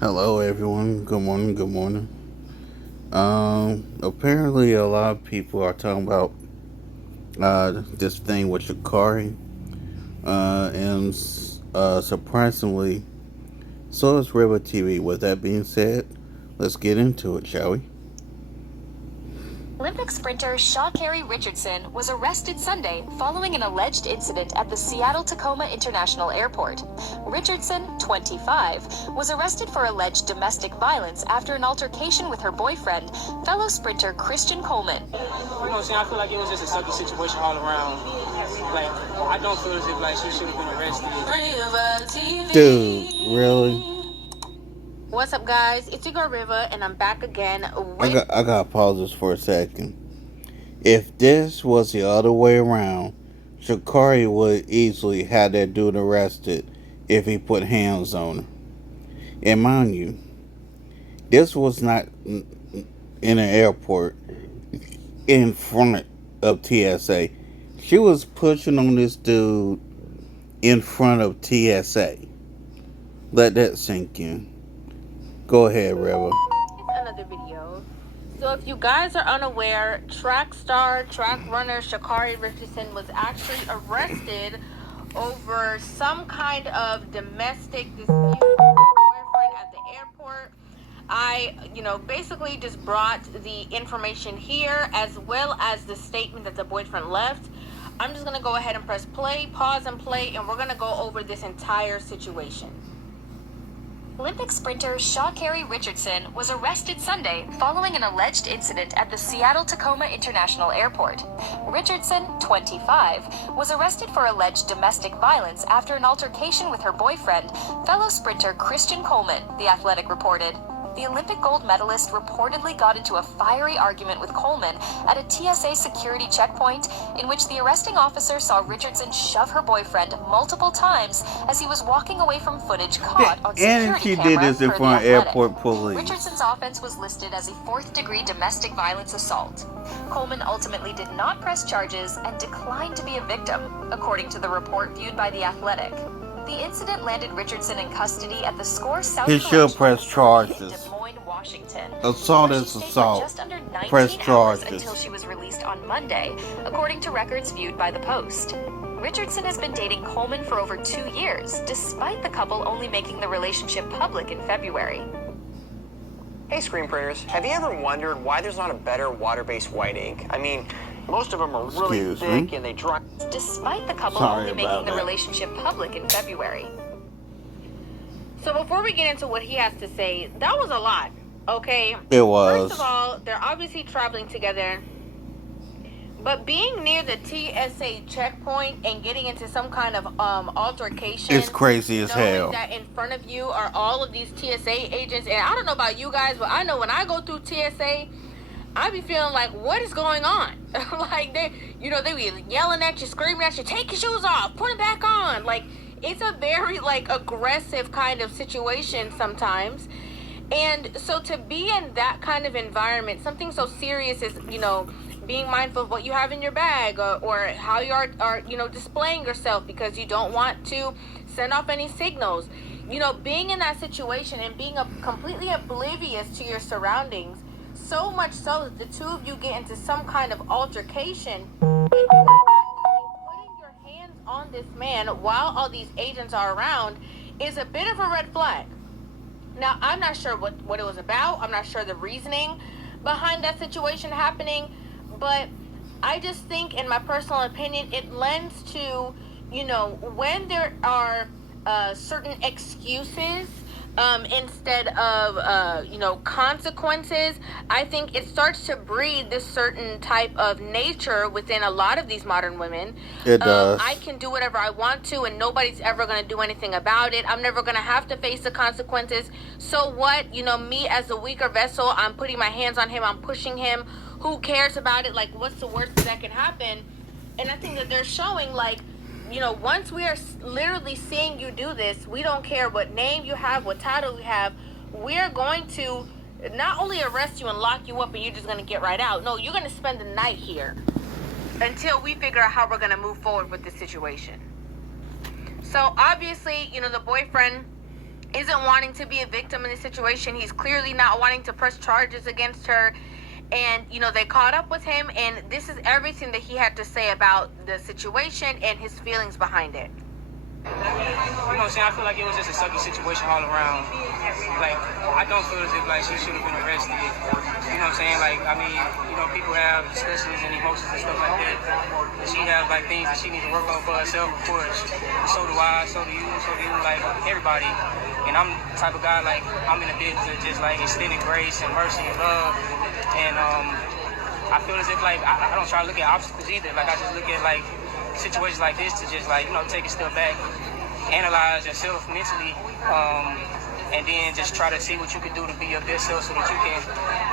Hello, everyone. Good morning. Good morning. Apparently, a lot of people are talking about this thing with Sha'carri, and surprisingly, so is River TV. With that being said, let's get into it, shall we? Olympic sprinter Sha'carri Richardson was arrested Sunday following an alleged incident at the Seattle-Tacoma International Airport. Richardson, 25, was arrested for alleged domestic violence after an altercation with her boyfriend, fellow sprinter Christian Coleman. I feel like it was just a sucky situation all around. Like, I don't feel as if like she should have been arrested. Dude, really? What's up, guys? It's your girl River, and I'm back again with. I got to pause this for a second. If this was the other way around, Sha'carri would easily have that dude arrested if he put hands on her. And mind you, this was not in an airport in front of TSA. She was pushing on this dude in front of TSA. Let that sink in. Go ahead, Reva. Another video. So, if you guys are unaware, track runner Sha'carri Richardson was actually arrested over some kind of domestic dispute with her boyfriend at the airport. I, basically just brought the information here as well as the statement that the boyfriend left. I'm just going to go ahead and press play, pause, and play, and we're going to go over this entire situation. Olympic sprinter Sha'carri Richardson was arrested Sunday following an alleged incident at the Seattle-Tacoma International Airport. Richardson, 25, was arrested for alleged domestic violence after an altercation with her boyfriend, fellow sprinter Christian Coleman, The Athletic reported. The Olympic gold medalist reportedly got into a fiery argument with Coleman at a TSA security checkpoint in which the arresting officer saw Richardson shove her boyfriend multiple times as he was walking away from footage caught on security And she camera did this in per front of The Athletic. airport police. Richardson's offense was listed as a fourth-degree domestic violence assault. Coleman ultimately did not press charges and declined to be a victim, according to the report viewed by The Athletic. The incident landed Richardson in custody at the Score South He should press in charges. Des Moines, Washington. Assault where she is stayed for assault. just under 19 Press hours charges. until she was released on Monday, according to records viewed by the Post. Richardson has been dating Coleman for over 2 years, despite the couple only making the relationship public in February. Hey, screen printers, have you ever wondered why there's not a better water-based white ink? I mean, most of them are really Excuse thick me? and they dry. Despite the couple Sorry only making about the that. relationship public in February. So, before we get into what he has to say, that was a lot, okay? It was. First of all, they're obviously traveling together. But being near the TSA checkpoint and getting into some kind of altercation, It's crazy as knowing hell. that in front of you are all of these TSA agents, and I don't know about you guys, but I know when I go through TSA, I be feeling like, what is going on? Like they be yelling at you, screaming at you, take your shoes off, put them back on. Like, it's a very aggressive kind of situation sometimes. And so to be in that kind of environment, something so serious as, being mindful of what you have in your bag, or how you are displaying yourself because you don't want to send off any signals. Being in that situation and being completely oblivious to your surroundings, so much so that the two of you get into some kind of altercation, and you are actively putting your hands on this man while all these agents are around, is a bit of a red flag. Now, I'm not sure what it was about. I'm not sure the reasoning behind that situation happening. But I just think, in my personal opinion, it lends to, when there are certain excuses instead of, consequences, I think it starts to breed this certain type of nature within a lot of these modern women. It does. I can do whatever I want to, and nobody's ever going to do anything about it. I'm never going to have to face the consequences. So what? Me as a weaker vessel, I'm putting my hands on him, I'm pushing him. Who cares about it? Like, what's the worst that can happen? And I think that they're showing, once we are literally seeing you do this, we don't care what name you have, what title you have, we're going to not only arrest you and lock you up and you're just going to get right out. No, you're going to spend the night here until we figure out how we're going to move forward with this situation. So, obviously, the boyfriend isn't wanting to be a victim in this situation. He's clearly not wanting to press charges against her. And, you know, they caught up with him, and this is everything that he had to say about the situation and his feelings behind it. You know what I'm saying? I feel like it was just a sucky situation all around. Like, I don't feel as if, like, she should have been arrested. You know what I'm saying? Like, I mean, you know, people have discussions and emotions and stuff like that. And she has, like, things that she needs to work on for herself, of course. So do I, so do you, like, everybody. And I'm the type of guy, like, I'm in the business of just, like, extending grace and mercy and love. And I feel as if, like, I don't try to look at obstacles either. Like, I just look at, like, situations like this to just, like, you know, take a step back, analyze yourself mentally, and then just try to see what you can do to be your best self so that you can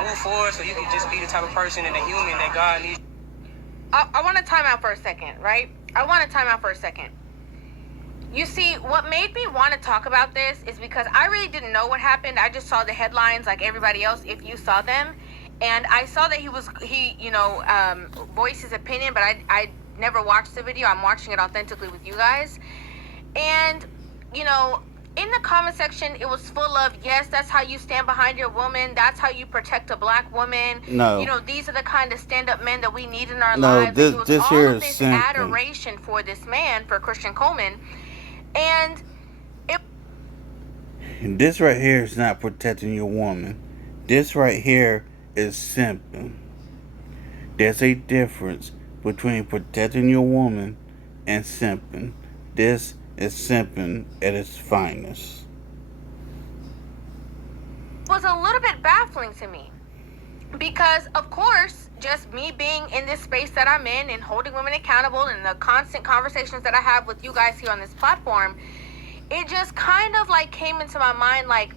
move forward, so you can just be the type of person and the human that God needs. I want to time out for a second, right? I want to time out for a second. You see, what made me want to talk about this is because I really didn't know what happened. I just saw the headlines like everybody else, if you saw them. And I saw that he voiced his opinion, but I never watched the video. I'm watching it authentically with you guys. And, you know, in the comment section, it was full of, yes, that's how you stand behind your woman. That's how you protect a black woman. No. You know, these are the kind of stand-up men that we need in our No, lives. this It was here all is of this simple. adoration for this man, for Christian Coleman. And this right here is not protecting your woman. This right here is simping. There's a difference between protecting your woman and simping. This is simping at its finest. was a little bit baffling to me because, of course, just me being in this space that I'm in and holding women accountable and the constant conversations that I have with you guys here on this platform, it just kind of like came into my mind like,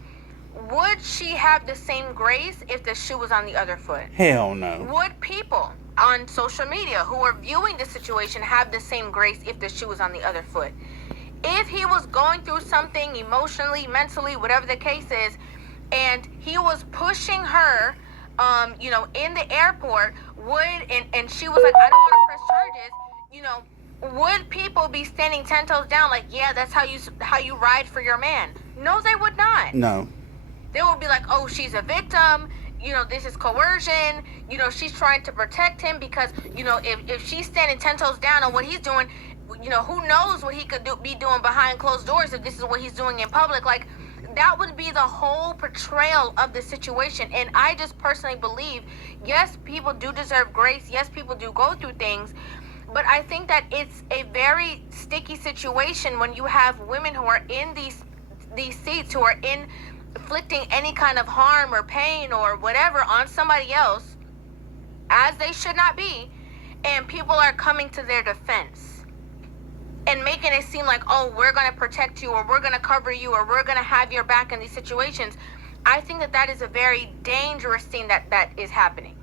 would she have the same grace if the shoe was on the other foot? Hell no. Would people on social media who are viewing the situation have the same grace if the shoe was on the other foot? If he was going through something emotionally, mentally, whatever the case is, and he was pushing her, in the airport, and she was like, I don't want to press charges, would people be standing 10 toes down like, yeah, that's how you ride for your man? No, they would not. No. They would be like, oh, she's a victim, this is coercion, she's trying to protect him because, if she's standing 10 toes down on what he's doing, who knows what he could be doing behind closed doors if this is what he's doing in public. Like, that would be the whole portrayal of the situation. And I just personally believe, yes, people do deserve grace. Yes, people do go through things. But I think that it's a very sticky situation when you have women who are in these seats, who are inflicting any kind of harm or pain or whatever on somebody else, as they should not be, and people are coming to their defense and making it seem like, oh, we're going to protect you, or we're going to cover you, or we're going to have your back in these situations. I think that is a very dangerous thing that is happening.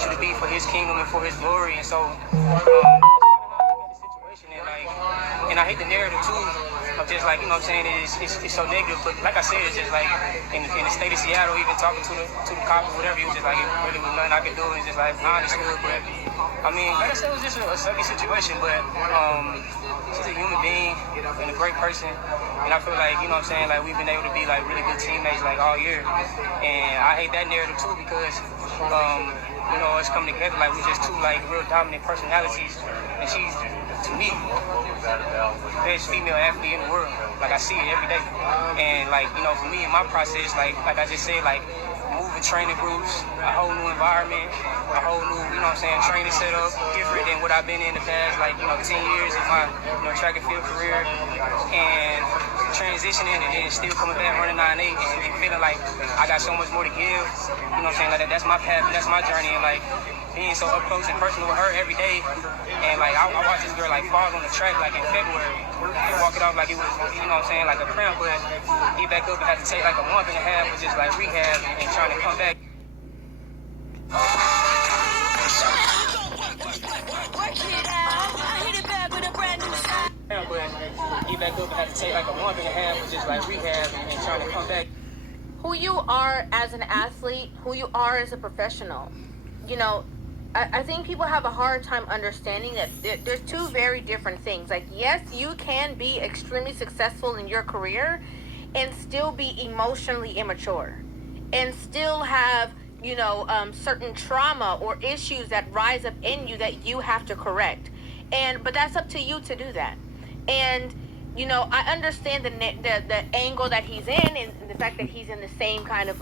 To be for his kingdom and for his glory, and so and I hate the narrative too of just like, what I'm saying, it's so negative, but like I said, it's just like in the state of Seattle, even talking to the cops or whatever, he was just like, it really was nothing I could do. It's just like, I understood, but I mean, like I said, it was just a sucky situation, but she's a human being and a great person, and I feel like, what I'm saying, like we've been able to be like really good teammates like all year, and I hate that narrative too because it's coming together like we're just two like real dominant personalities, and she's, to me, the best female athlete in the world. Like, I see it every day. And, like, for me, in my process, like I just said, like, moving training groups, a whole new environment, a whole new, training setup, different than what I've been in the past, like, 10 years in my, track and field career. And transitioning and then still coming back running 9.8 and feeling like I got so much more to give. Like that's my path, that's my journey, and like being so up close and personal with her every day. And like I watched this girl like fall on the track like in February and walk it off like it was, like a cramp, but get back up and had to take like a month and a half of just like rehab and trying to come back. But get back up and had to take like a month and a half of just like rehab and trying to come back. Who you are as an athlete, who you are as a professional. I think people have a hard time understanding that there's two very different things. Like, yes, you can be extremely successful in your career and still be emotionally immature and still have, certain trauma or issues that rise up in you that you have to correct. But that's up to you to do that. And I understand the angle that he's in, and the fact that he's in the same kind of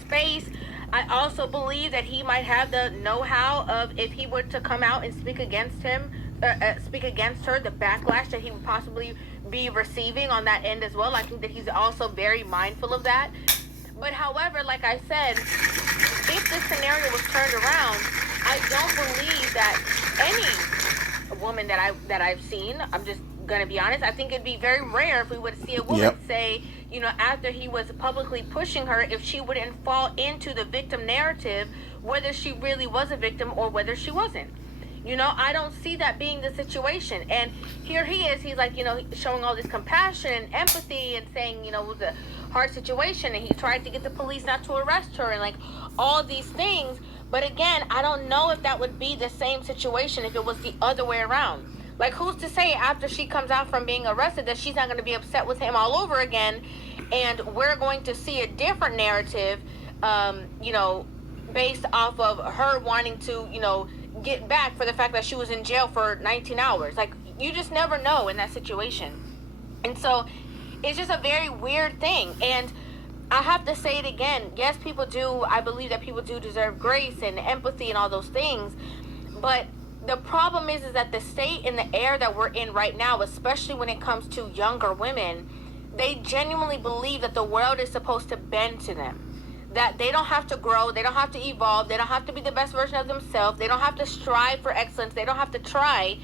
space. I also believe that he might have the know-how of, if he were to come out and speak against her, the backlash that he would possibly be receiving on that end as well. I think that he's also very mindful of that. But however, like I said, if this scenario was turned around, I don't believe that any woman that I've seen, I'm just gonna be honest, I think it'd be very rare if we would see a woman say, after he was publicly pushing her, if she wouldn't fall into the victim narrative, whether she really was a victim or whether she wasn't. I don't see that being the situation. And here he is, he's like, showing all this compassion and empathy and saying, it was a hard situation and he tried to get the police not to arrest her and like all these things. But again, I don't know if that would be the same situation if it was the other way around. Like, who's to say after she comes out from being arrested that she's not going to be upset with him all over again, and we're going to see a different narrative, based off of her wanting to, get back for the fact that she was in jail for 19 hours. Like, you just never know in that situation. And so it's just a very weird thing. And I have to say it again. Yes, I believe that people do deserve grace and empathy and all those things. But the problem is that the state and the air that we're in right now, especially when it comes to younger women, they genuinely believe that the world is supposed to bend to them. That they don't have to grow, they don't have to evolve, they don't have to be the best version of themselves, they don't have to strive for excellence, they don't have to try.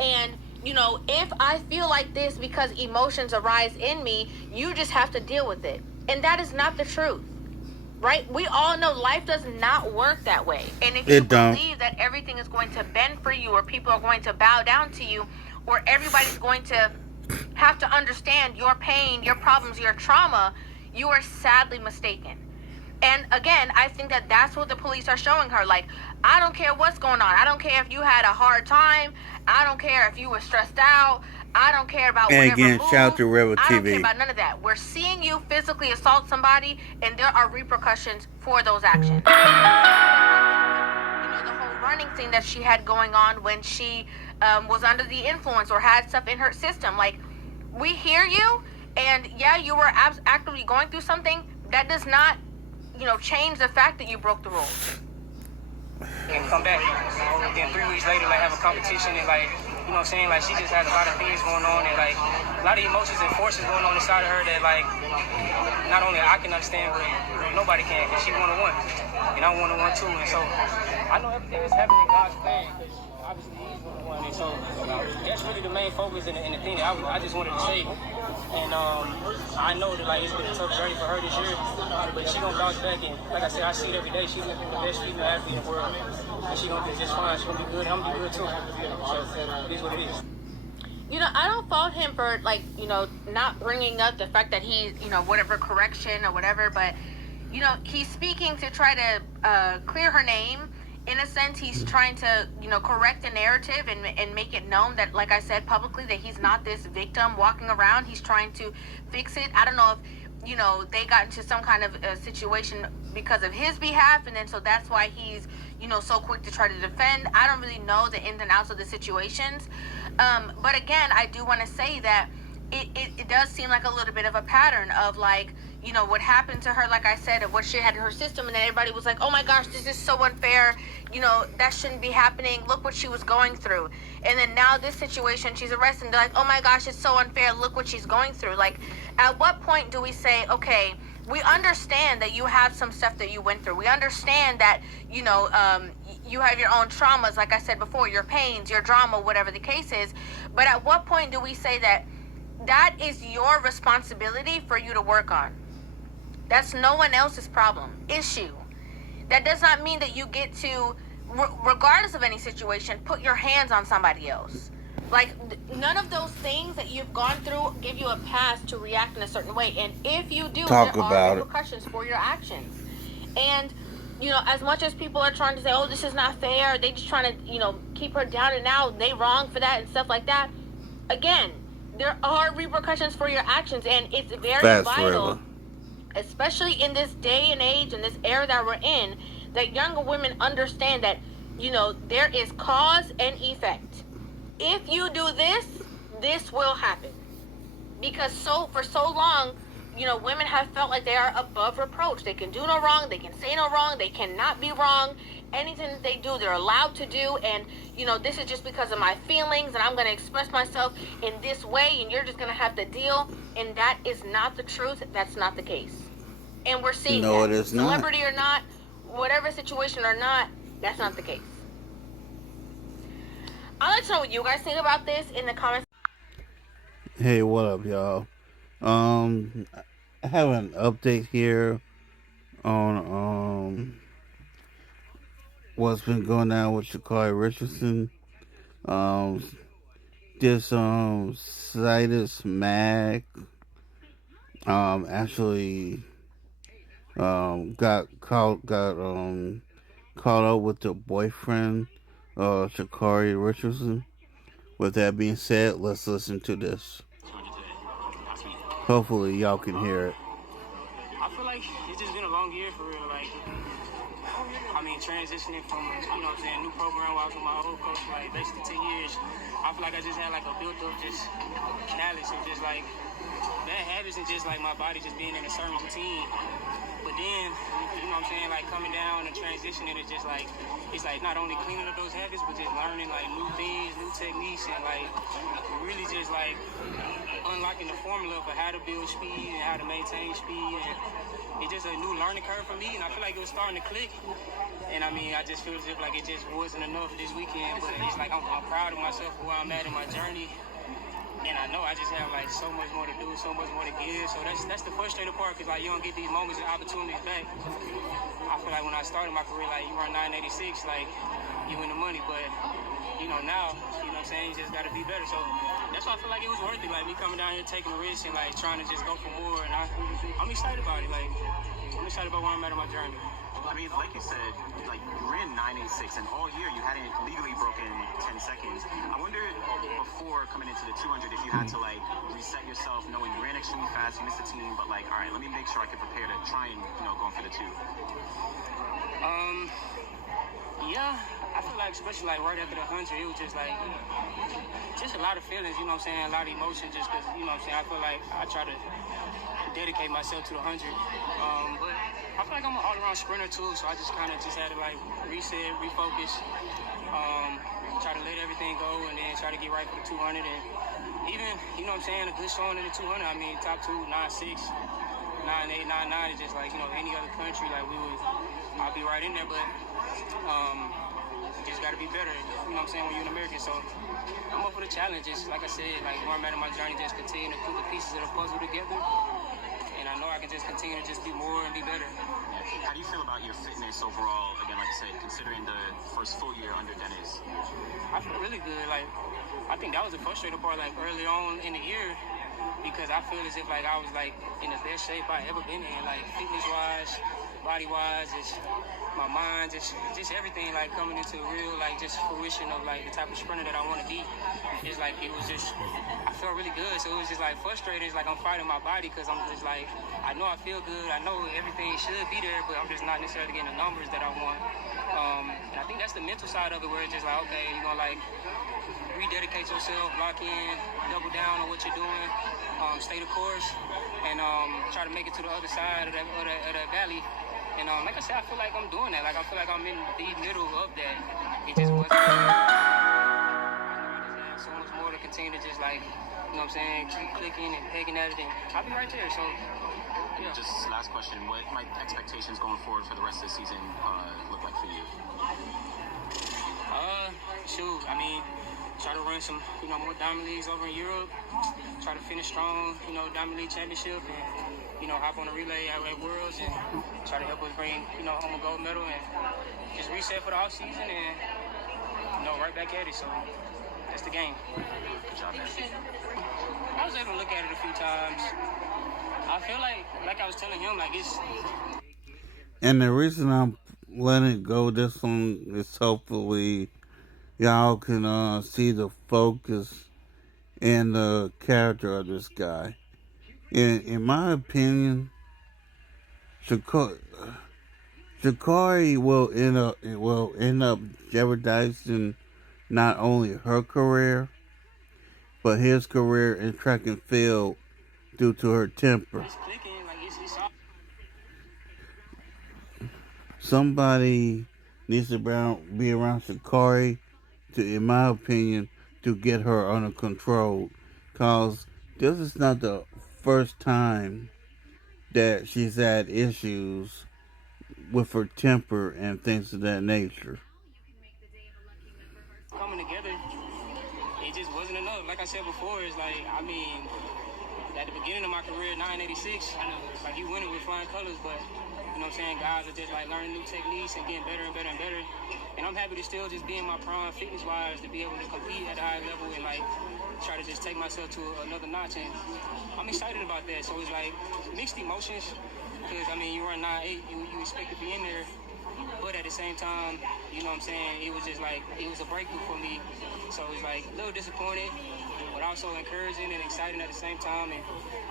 And, if I feel like this because emotions arise in me, you just have to deal with it. And that is not the truth. Right? We all know life does not work that way. And if you believe that everything is going to bend for you, or people are going to bow down to you, or everybody's going to have to understand your pain, your problems, your trauma, you are sadly mistaken. And again, I think that that's what the police are showing her. Like, I don't care what's going on. I don't care if you had a hard time. I don't care if you were stressed out. I don't care about and whatever again, move. shout out to Rebel I don't care TV. about none of that. We're seeing you physically assault somebody, and there are repercussions for those actions. The whole running thing that she had going on when she was under the influence or had stuff in her system. Like, we hear you, and yeah, you were actively going through something. That does not, change the fact that you broke the rules. And come back, and then 3 weeks later, like, have a competition, and like, like, she just has a lot of things going on, and like a lot of emotions and forces going on inside of her that, like, not only I can understand, but nobody can, because she one-on-one, and I'm one-on-one too. And so I know everything is happening in God's plan, because obviously he's one-on-one. And so that's really the main focus and the thing that I just wanted to say. And I know that, like, it's been a tough journey for her this year, but she gonna bounce back. And like I said, I see it every day. She's the best female athlete in the world, and she gonna do just fine. She gonna be good. I'm gonna be good too. So it is what it is. I don't fault him for, like, not bringing up the fact that he's, whatever correction or whatever, but, he's speaking to try to clear her name. In a sense, he's trying to, correct the narrative and make it known that, like I said publicly, that he's not this victim walking around. He's trying to fix it. I don't know if, they got into some kind of situation because of his behalf, and then so that's why he's, so quick to try to defend. I don't really know the ins and outs of the situations. But again, I do want to say that it does seem like a little bit of a pattern of, like, what happened to her, like I said, of what she had in her system, and then everybody was like, oh my gosh, this is so unfair, that shouldn't be happening, look what she was going through. And then now this situation, she's arrested, and they're like, oh my gosh, it's so unfair, look what she's going through. Like, at what point do we say, okay, we understand that you have some stuff that you went through, we understand that, you have your own traumas, like I said before, your pains, your drama, whatever the case is, but at what point do we say that that is your responsibility for you to work on? That's no one else's issue. That does not mean that you get to, regardless of any situation, put your hands on somebody else. Like, none of those things that you've gone through give you a pass to react in a certain way. And if you do, there are repercussions for your actions. And as much as people are trying to say, oh, this is not fair, they just trying to, keep her down and out, they wrong for that and stuff like that. Again, there are repercussions for your actions, and it's very vital, especially in this day and age, in this era that we're in, that younger women understand that, there is cause and effect. If you do this, this will happen. Because for so long, women have felt like they are above reproach. They can do no wrong. They can say no wrong. They cannot be wrong. Anything that they do, they're allowed to do. And, this is just because of my feelings, and I'm going to express myself in this way, and you're just going to have to deal. And that is not the truth. That's not the case. And we're seeing No, that. it is not. Celebrity or not, whatever situation or not, that's not the case. I'd like to know what you guys think about this in the comments. Hey, what up, y'all? I have an update here on what's been going on with Sha'carri Richardson. This Citus Mag actually got caught up with the boyfriend Sha'carri Richardson. With that being said, let's listen to this. Hopefully y'all can hear it. I feel like it's just been a long year for real. Like, I mean, transitioning from, new program while I was with my old coach, like, basically 10 years. I feel like I just had, like, a built-up just knowledge of just, like, bad habits and just, like, my body just being in a certain routine. But then, like, coming down and transitioning, it's just, like, it's, like, not only cleaning up those habits, but just learning, like, new things, new techniques, and, like, really just, like, unlocking the formula for how to build speed and how to maintain speed. And it's just a new learning curve for me, and I feel like it was starting to click. And I mean, I just feel as if like it just wasn't enough this weekend, but it's like I'm proud of myself for where I'm at in my journey. And I know I just have like so much more to do, so much more to give. So that's the frustrating part, because like you don't get these moments and opportunities back. I feel like when I started my career, like you run 986, like you win the money, but now, you just gotta be better. So that's why I feel like it was worth it, like me coming down here, taking a risk and like trying to just go for more. And I'm excited about it. Like I'm excited about where I'm at in my journey. I mean, like you said, like you ran 986, and all year you hadn't legally broken 10 seconds. I wonder before coming into the 200 if you had to like reset yourself, knowing you ran extremely fast, you missed the team, but like, all right, let me make sure I can prepare to try and going for the 2. Yeah, I feel like especially like right after the 100, it was just like just a lot of feelings, a lot of emotion, just because I feel like I try to dedicate myself to the 100. But I feel like I'm an all-around sprinter too, so I just kind of had to like reset, refocus, try to let everything go, and then try to get right for the 200. And even, a good showing in the 200. I mean, top 2, 9.6, 9.8, 9.9 is just like, any other country, like I'll be right in there, but just got to be better, when you're an American. So I'm up for the challenges. Like I said, like where I'm at in my journey, just continue to put the pieces of the puzzle together. And I know I can just continue to just do more and be better. How do you feel about your fitness overall? Again, like I said, considering the first full year under Dennis. I feel really good. Like, I think that was the frustrating part, like early on in the year, because I feel as if like I was like in the best shape I ever been in, like fitness-wise, body-wise, it's my mind, just everything like coming into real like just fruition of like the type of sprinter that I want to be. It's like it was just I felt really good, so it was just like frustrating. It's like I'm fighting my body because I'm just like I know I feel good, I know everything should be there, but I'm just not necessarily getting the numbers that I want. And I think that's the mental side of it, where it's just like okay, you're gonna like rededicate yourself, lock in, double down on what you're doing, stay the course, and try to make it to the other side of that valley. And like I said, I feel like I'm doing that. Like I feel like I'm in the middle of that. It just wasn't. So much more to continue to just like, keep clicking and pegging at it, and I'll be right there. So, yeah. Just last question: what might expectations going forward for the rest of the season look like for you? Shoot, I mean, try to run some, more Diamond Leagues over in Europe. Try to finish strong, Diamond League Championship, and hop on a relay at Worlds and try to help us bring, home a gold medal and just reset for the off season and, right back at it. So that's the game. Good job, man. I was able to look at it a few times. I feel like I was telling him, like it's. And the reason I'm let it go. This one is hopefully y'all can see the focus and the character of this guy. In my opinion, Sha'carri, Sha'carri will end up jeopardizing not only her career but his career in track and field due to her temper. It's clicking, like it's all. Somebody needs to be around Sha'carri to, in my opinion, to get her under control. Cause this is not the first time that she's had issues with her temper and things of that nature. Coming together, it just wasn't enough. Like I said before, it's like, I mean, at the beginning of my career, 986, like you winning with flying colors, but you know what I'm saying, guys are just like learning new techniques and getting better and better and better. And I'm happy to still just be in my prime fitness wise to be able to compete at a high level and like try to just take myself to another notch. And I'm excited about that. So it's like mixed emotions because I mean you run 9.8, you expect to be in there. But at the same time, you know what I'm saying, it was just like, it was a breakthrough for me. So it's like a little disappointed, but also encouraging and exciting at the same time. And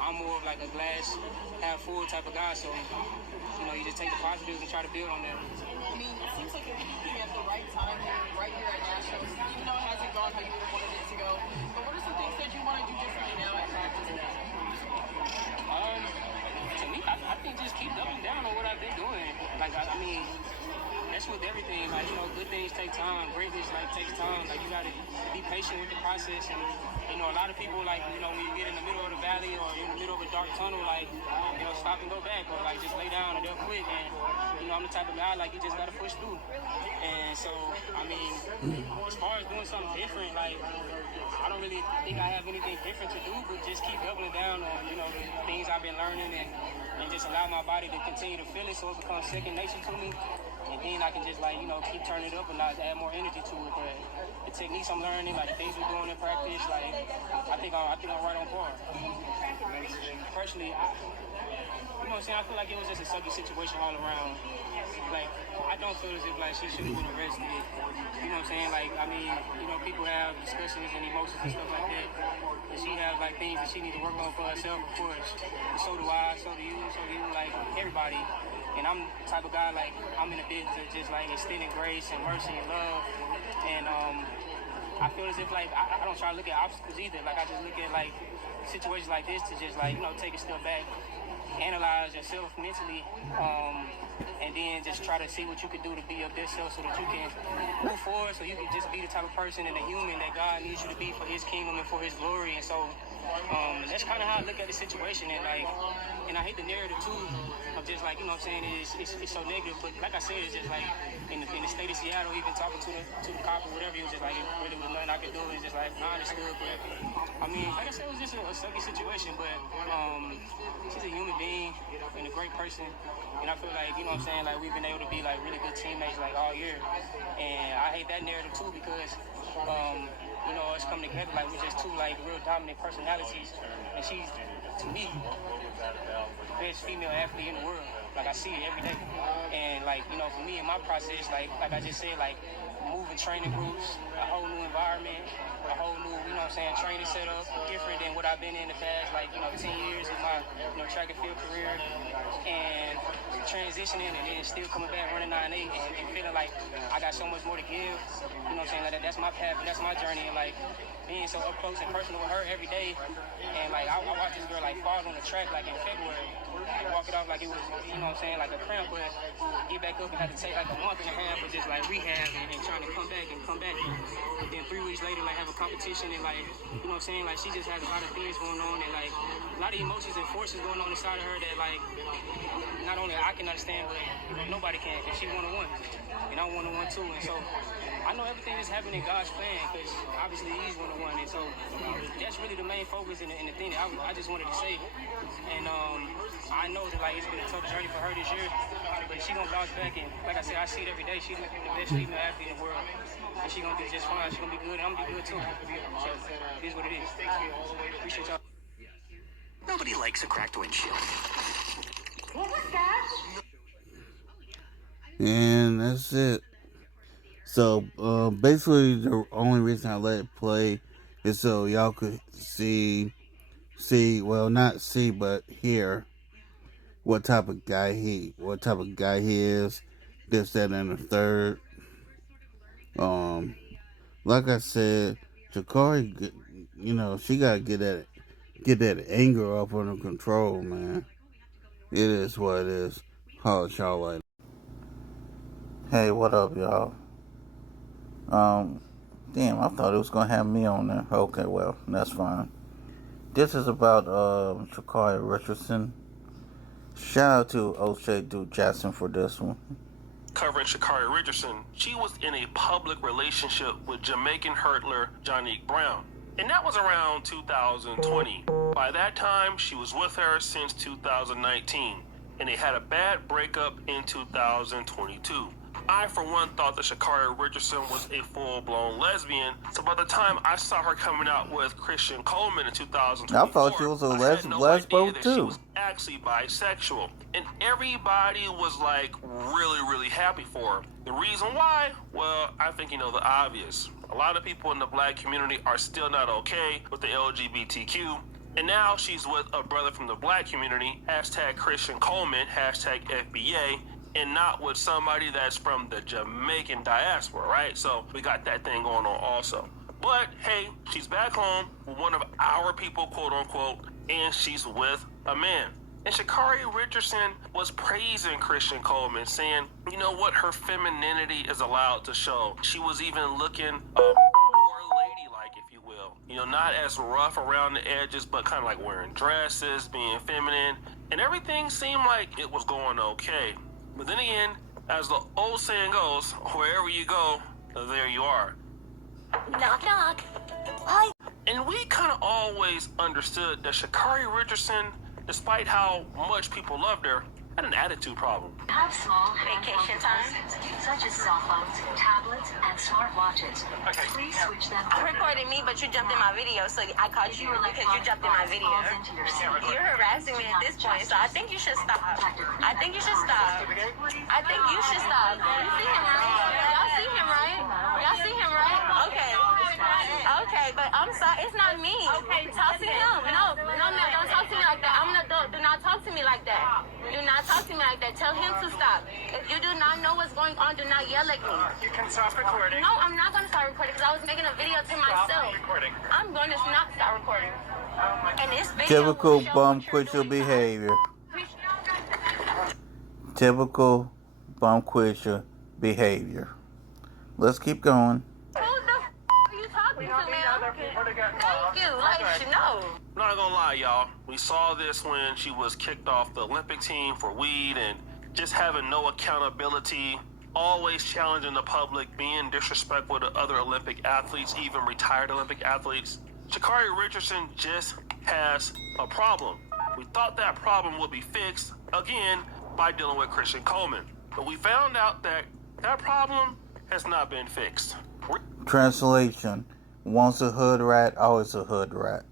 I'm more of like a glass half full type of guy. So, you know, you just take the positives and try to build on them. I mean, it seems like you're peaking at the right time here, right here at Nationals, even though it hasn't gone how you would have wanted it to go. But what are some things that you want to do differently now at practice now? To me, I think just keep doubling down on what I've been doing. Like, I mean, that's with everything. Like, you know, good things take time. Greatness, like, takes time. Like, you got to be patient with the process. And, you know, a lot of people, like, you know, when you get in the middle of the valley or in the middle of a dark tunnel, like, you know, stop and go back or, like, just lay down and they'll quit. And, you know, I'm the type of guy, like, you just got to push through. And so, I mean, as far as doing something different, like, I don't really think I have anything different to do, but just keep doubling down on, you know, the things I've been learning and just allow my body to continue to feel it so it becomes second nature to me. And then I can just like, you know, keep turning it up and add more energy to it. But the techniques I'm learning, like the things we're doing in practice, like I think I'm right on par. Personally, you know what I'm saying? I feel like it was just a sucky situation all around. Like, I don't feel as if like she should have been arrested. You know what I'm saying? Like, I mean, you know, people have discussions and emotions and stuff like that. And she has like things that she needs to work on for herself, of course. And so do I, so do you, like everybody. And I'm the type of guy like I'm in the business of just like extending grace and mercy and love. And I feel as if like I don't try to look at obstacles either. Like I just look at like situations like this to just like, you know, take a step back, analyze yourself mentally, and then just try to see what you can do to be your best self so that you can move forward, so you can just be the type of person and the human that God needs you to be for his kingdom and for his glory. And so that's kind of how I look at the situation. And like, and I hate the narrative too of just like, you know what I'm saying, it's so negative. But like I said, it's just like in the state of Seattle, even talking to the cop or whatever, it was just like, it really was nothing I could do. It's just like, I understood. But I mean, like I said, it was just a sucky situation. But she's a human being and a great person. And I feel like, you know what I'm saying, like we've been able to be like really good teammates like all year. And I hate that narrative too because, you know, it's coming together like we're just two like real dominant personalities. And she's, to me, the best female athlete in the world. Like I see it every day. And like, you know, for me in my process, like I just said, like moving training groups, a whole new environment, a whole new, you know what I'm saying, training setup, different than what I've been in the past, like, you know, 10 years of my, you know, track and field career, and transitioning and then still coming back running 9.8 and feeling like I got so much more to give, you know what I'm saying, like that's my path, that's my journey, and like being so up close and personal with her every day, and like I watched this girl like fall on the track like in February, walk it off like it was, you know what I'm saying, like a cramp, but get back up and had to take like a month and a half of just like rehab and trying to come back. And then 3 weeks later, like have a competition and like, you know what I'm saying, like she just has a lot of things going on and like a lot of emotions and forces going on inside of her that like not only I can understand, but you know, nobody can, because she one-on-one and I'm one-on-one too. And so I know everything is happening in God's plan because obviously he's one-on-one, and so that's really the main focus and the thing that I just wanted to say. And I know that like it's been a tough journey for her this year, but she gonna bounce back, and like I said, I see it every day. She's the best female athlete in the world, and she gonna do just fine. She gonna be good, and I'm gonna be good too. So it is what it is. Appreciate y'all. Nobody likes a cracked windshield. What was that? And that's it. So basically, the only reason I let it play is so y'all could well, not see, but hear what type of guy he is. This, that, and the third. Um, like I said, Sha'carri, she gotta get that anger up under control, man. It is what it is. Holla at y'all later. Hey, what up, y'all? Um, Damn, I thought it was gonna have me on there. Okay, well, that's fine. This is about Sha'carri Richardson. Shout out to O'Shea Duke Jackson for this one. Covering Sha'carri Richardson, she was in a public relationship with Jamaican hurdler Johnny Brown. And that was around 2020. By that time, she was with her since 2019. And they had a bad breakup in 2022. I, for one, thought that Sha'carri Richardson was a full-blown lesbian. So by the time I saw her coming out with Christian Coleman in 2024, I thought she was a lesbo that too. she was actually bisexual. And everybody was like really, really happy for her. The reason why? Well, I think you know the obvious. A lot of people in the black community are still not okay with the LGBTQ. And now she's with a brother from the black community, hashtag Christian Coleman, hashtag FBA, and not with somebody that's from the Jamaican diaspora, right? So we got that thing going on also. But hey, she's back home with one of our people, quote unquote, and she's with a man. And Sha'carri Richardson was praising Christian Coleman, saying, you know what, her femininity is allowed to show. She was even looking more ladylike, if you will. You know, not as rough around the edges, but kind of like wearing dresses, being feminine, and everything seemed like it was going okay. But then again, as the old saying goes, wherever you go, there you are. Knock, knock. Hi. And we kind of always understood that Sha'carri Richardson, despite how much people loved her, had an attitude problem. Have small vacation time, such as cell phones, tablets, and smartwatches. Okay. Please switch them. I'm recording me, but you jumped in my video, so I called you because you jumped in my video. You're harassing me at this point, so I think you should stop. I think you should stop. I think you should stop. You see him, right? Y'all see him, right? Y'all see him, right? Okay. Okay, but I'm sorry. It's not me. Okay, talk to him. No, don't talk to me like that. I'm an adult. Do not talk to me like that. Do not talk to me like that. Tell him to stop. If you do not know what's going on, do not yell at me. You can stop recording. No, I'm not going to start recording because I was making a video to myself. Recording. I'm going to not start recording. And this video Typical will show bum what you're quit your doing. behavior. Typical bum quit your behavior. Let's keep going. Who the are you talking to, man? Thank you. Like, no. I'm not gonna lie, y'all. We saw this when she was kicked off the Olympic team for weed and just having no accountability, always challenging the public, being disrespectful to other Olympic athletes, even retired Olympic athletes. Sha'carri Richardson just has a problem. We thought that problem would be fixed, again, by dealing with Christian Coleman. But we found out that that problem has not been fixed. Translation: once a hood rat, always a hood rat.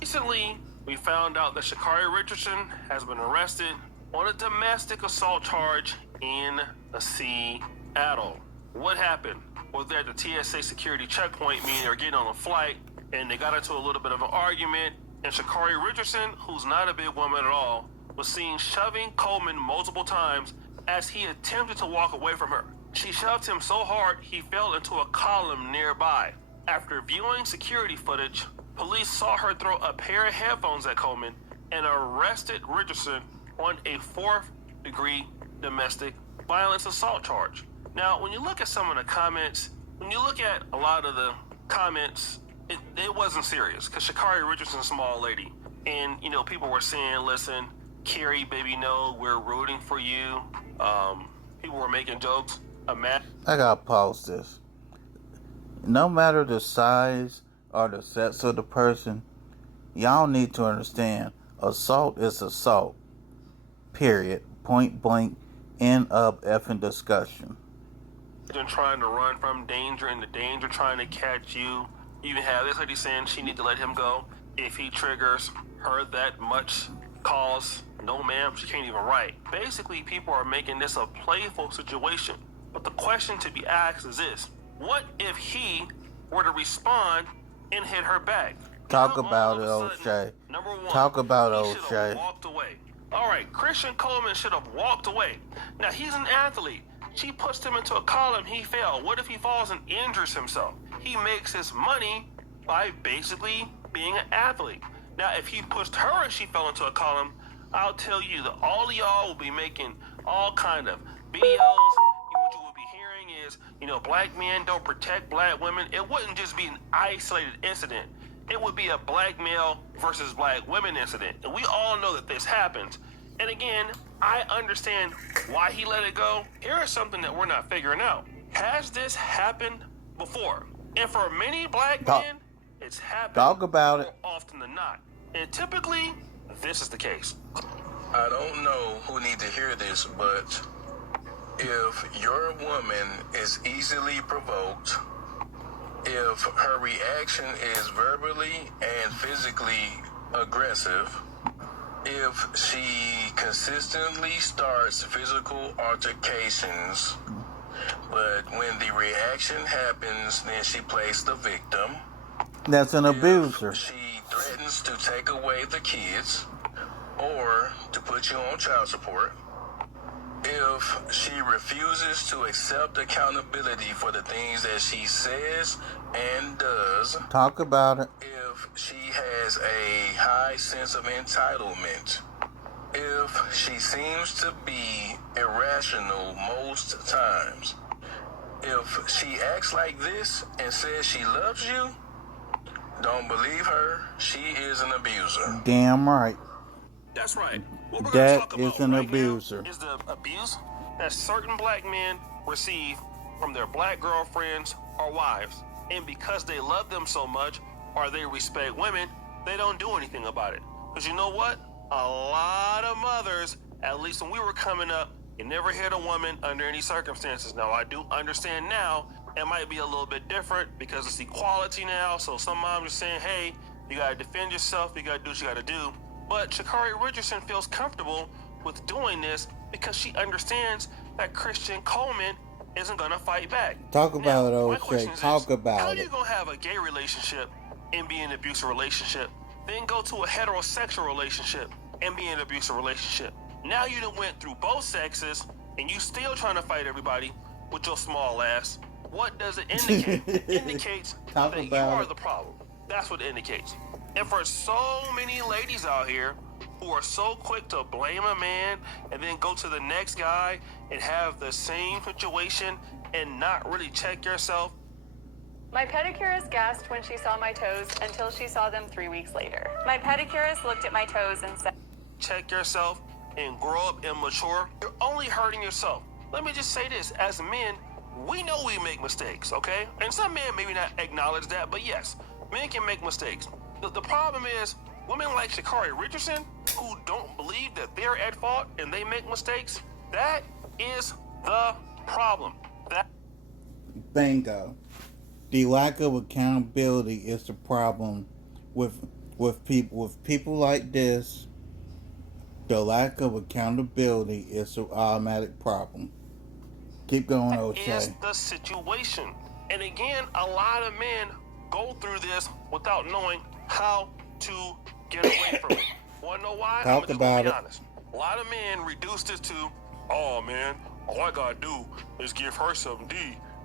Recently, we found out that Sha'carri Richardson has been arrested on a domestic assault charge in Seattle. What happened? Well, they're at the TSA security checkpoint, meaning they're getting on a flight, and they got into a little bit of an argument, and Sha'carri Richardson, who's not a big woman at all, was seen shoving Coleman multiple times as he attempted to walk away from her. She shoved him so hard he fell into a column nearby. After viewing security footage, police saw her throw a pair of headphones at Coleman and arrested Richardson on a 4th-degree domestic violence assault charge. Now, when you look at some of the comments, when you look at a lot of the comments, it wasn't serious because Sha'carri Richardson's a small lady. And, you know, people were saying, listen, Carrie, baby, no, we're rooting for you. People were making jokes. I gotta pause this. No matter the size or the sex of the person, y'all need to understand assault is assault. Period. Point blank. End of effing discussion. Trying to run from danger and the danger trying to catch you. You even have this lady saying she need to let him go if he triggers her that much calls, no ma'am, she can't even write. Basically, people are making this a playful situation. But the question to be asked is this: what if he were to respond and hit her back? Talk about it, O'Shea. Number one, Talk about he should have O'Shea. walked away. All right, Christian Coleman should have walked away. Now, he's an athlete. She pushed him into a column. He fell. What if he falls and injures himself? He makes his money by basically being an athlete. Now, if he pushed her and she fell into a column, I'll tell you that all of y'all will be making all kind of videos. What you will be hearing is, black men don't protect black women. It wouldn't just be an isolated incident. It would be a black male versus black women incident. And we all know that this happens. And again, I understand why he let it go. Here is something that we're not figuring out. Has this happened before? And for many black men, it's happened Talk about it. more often than not. And typically, this is the case. I don't know who need to hear this, but if your woman is easily provoked, if her reaction is verbally and physically aggressive, if she consistently starts physical altercations, but when the reaction happens, then she plays the victim. That's an abuser. If she threatens to take away the kids or to put you on child support, if she refuses to accept accountability for the things that she says and does, Talk about it. if she has a high sense of entitlement, if she seems to be irrational most times, if she acts like this and says she loves you, don't believe her. She is an abuser. Damn right. That's right. What we're That going to talk about is an right abuser. now is the abuse that certain black men receive from their black girlfriends or wives. And because they love them so much or they respect women, they don't do anything about it. Because you know what? A lot of mothers, at least when we were coming up, you never hit a woman under any circumstances. Now, I do understand now it might be a little bit different because it's equality now. So some moms are saying, hey, you got to defend yourself. You got to do what you got to do. But Sha'carri Richardson feels comfortable with doing this because she understands that Christian Coleman isn't going to fight back. Talk about Now, it, my O'Shea. question is Talk this: about how are it. you going to have a gay relationship and be in an abusive relationship, then go to a heterosexual relationship and be in an abusive relationship? Now you done went through both sexes and you still trying to fight everybody with your small ass. What does it indicate? It indicates Talk that you about are it. the problem. That's what it indicates. And for so many ladies out here who are so quick to blame a man and then go to the next guy and have the same situation and not really check yourself. My pedicurist gasped when she saw my toes until she saw them 3 weeks later. My pedicurist looked at my toes and said, Check yourself and grow up and mature. You're only hurting yourself. Let me just say this: as men, we know we make mistakes, okay? And some men maybe not acknowledge that, but yes, men can make mistakes. The problem is women like Sha'carri Richardson who don't believe that they're at fault and they make mistakes. That is the problem. Bingo. The lack of accountability is the problem with people like this. The lack of accountability is an automatic problem. Keep going, O'Shea. Is the situation. And again, a lot of men go through this without knowing how to get away from it. Wanna know why? Talk I'm about be it. honest. A lot of men reduce this to, oh man, all I gotta do is give her some D.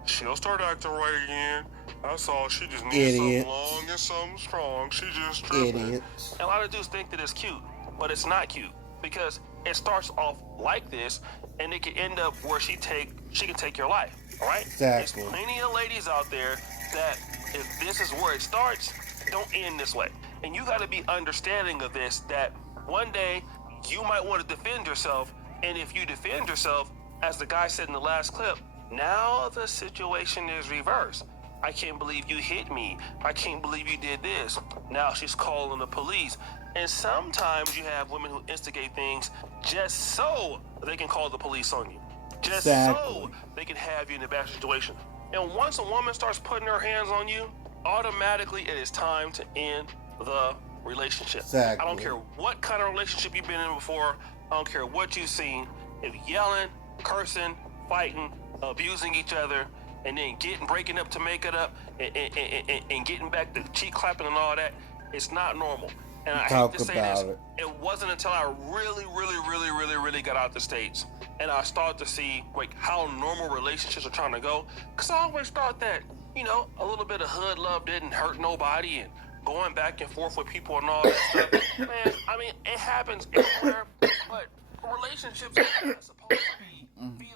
She'll start acting right again. That's all. She just needs Idiots. something long and something strong. She just tripping. Idiots. And a lot of dudes think that it's cute, but it's not cute because it starts off like this, and it can end up where she can take your life. All right? Exactly. There's plenty of ladies out there that if this is where it starts, don't end this way. And you got to be understanding of this, that one day you might want to defend yourself, and if you defend yourself, as the guy said in the last clip, now the situation is reversed. I can't believe you hit me. I can't believe you did this. Now she's calling the police. And sometimes you have women who instigate things just so they can call the police on you. Just so they can have you in a bad situation. And once a woman starts putting her hands on you, automatically it is time to end the relationship. Exactly. I don't care what kind of relationship you've been in before. I don't care what you've seen. If yelling, cursing, fighting, abusing each other, and then breaking up to make it up, and getting back to cheek clapping and all that, it's not normal. And I hate to say this, it wasn't until I really got out the States and I started to see like how normal relationships are trying to go. Because I always thought that, you know, a little bit of hood love didn't hurt nobody, and going back and forth with people and all that stuff. Man, I mean, it happens everywhere, but relationships are not supposed to be